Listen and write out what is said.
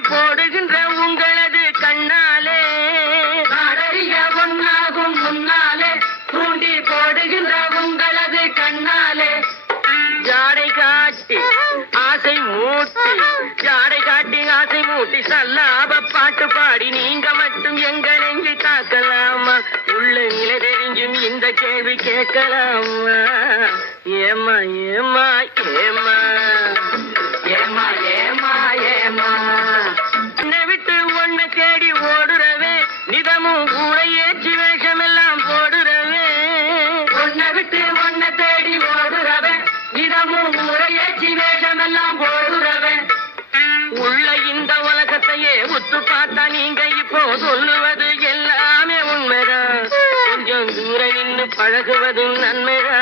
போடுகின்ற உங்களது கண்ணாலே. நாடறிய ஒன்னாகும் முன்னாலே. தூண்டி போடுகின்ற உங்களது கண்ணாலே. ஜாடை காட்டி ஆசை மூட்டி ஜாடை காட்டி ஆசை மூட்டி சல்லாப பாட்டு பாடி நீங்க மட்டும் எங்கள் எங்கி தாக்கலாமா? உள்ள நிலை தெரிஞ்சும் இந்த கேள்வி கேட்கலாமா? ஏமா ஏமா ஏமா தினமும் உரையேச்சி வேஷமெல்லாம் போடுறவன். உள்ள இந்த உலகத்தையே உத்து பார்த்தா நீங்க இப்போ சொல்லுவது எல்லாமே உண்மைதான். கொஞ்சம் தூரம் நின்று பழகுவதும் நன்மைதான்.